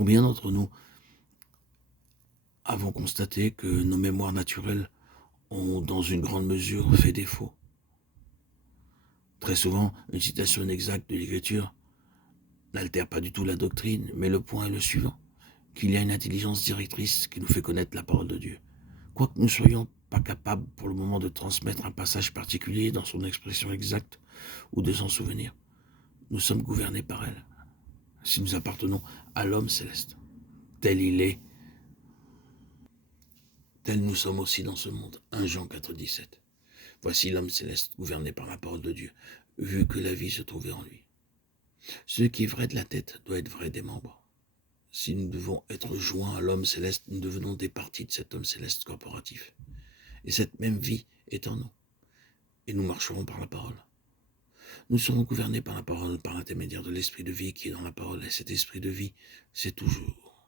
Combien d'entre nous avons constaté que nos mémoires naturelles ont, dans une grande mesure, fait défaut? Très souvent, une citation inexacte de l'Écriture n'altère pas du tout la doctrine, mais le point est le suivant, qu'il y a une intelligence directrice qui nous fait connaître la parole de Dieu. Quoique nous ne soyons pas capables pour le moment de transmettre un passage particulier dans son expression exacte ou de s'en souvenir, nous sommes gouvernés par elle. Si nous appartenons à l'homme céleste, tel il est, tel nous sommes aussi dans ce monde. 1 Jean 4,17. Voici l'homme céleste gouverné par la parole de Dieu, vu que la vie se trouvait en lui. Ce qui est vrai de la tête doit être vrai des membres. Si nous devons être joints à l'homme céleste, nous devenons des parties de cet homme céleste corporatif. Et cette même vie est en nous. Et nous marcherons par la parole. Nous serons gouvernés par la parole, par l'intermédiaire de l'esprit de vie qui est dans la parole. Et cet esprit de vie, c'est toujours,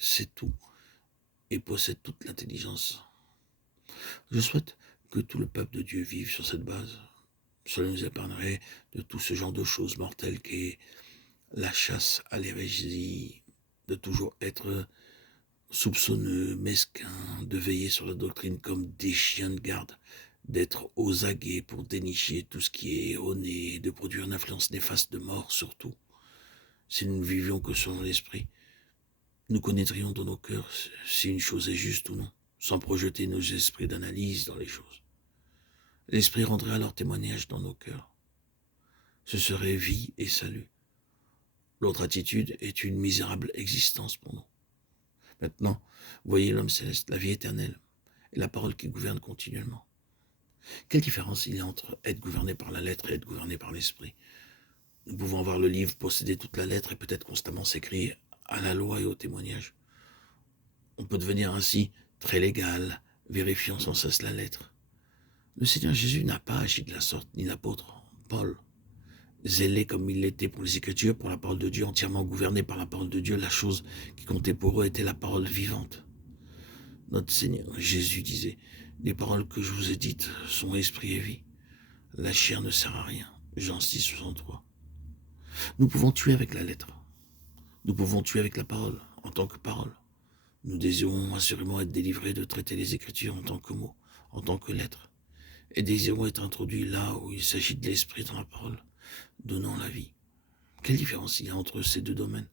c'est tout, et possède toute l'intelligence. Je souhaite que tout le peuple de Dieu vive sur cette base. Cela nous épargnerait de tout ce genre de choses mortelles qu'est la chasse à l'hérésie, de toujours être soupçonneux, mesquin, de veiller sur la doctrine comme des chiens de garde, d'être aux aguets pour dénicher tout ce qui est erroné, de produire une influence néfaste de mort surtout. Si nous ne vivions que selon l'esprit, nous connaîtrions dans nos cœurs si une chose est juste ou non, sans projeter nos esprits d'analyse dans les choses. L'esprit rendrait alors témoignage dans nos cœurs. Ce serait vie et salut. L'autre attitude est une misérable existence pour nous. Maintenant, voyez l'homme céleste, la vie éternelle, et la parole qui gouverne continuellement. Quelle différence il y a entre être gouverné par la lettre et être gouverné par l'esprit? Nous pouvons avoir le livre, posséder toute la lettre et peut-être constamment s'écrire à la loi et au témoignage. On peut devenir ainsi très légal, vérifiant sans cesse la lettre. Le Seigneur Jésus n'a pas agi de la sorte, ni l'apôtre Paul. Zélé comme il l'était pour les Écritures, pour la parole de Dieu, entièrement gouverné par la parole de Dieu, la chose qui comptait pour eux était la parole vivante. Notre Seigneur Jésus disait, « Les paroles que je vous ai dites sont esprit et vie. La chair ne sert à rien. » Jean 6, 63. Nous pouvons tuer avec la lettre. Nous pouvons tuer avec la parole, en tant que parole. Nous désirons assurément être délivrés de traiter les Écritures en tant que mots, en tant que lettres. Et désirons être introduits là où il s'agit de l'esprit dans la parole, donnant la vie. Quelle différence il y a entre ces deux domaines?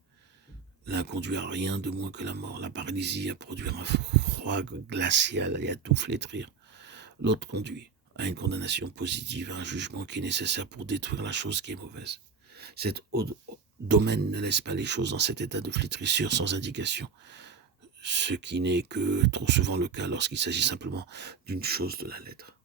L'un conduit à rien de moins que la mort, la paralysie, à produire un froid glacial et à tout flétrir. L'autre conduit à une condamnation positive, à un jugement qui est nécessaire pour détruire la chose qui est mauvaise. Cet autre domaine ne laisse pas les choses dans cet état de flétrissure sans indication, ce qui n'est que trop souvent le cas lorsqu'il s'agit simplement d'une chose de la lettre.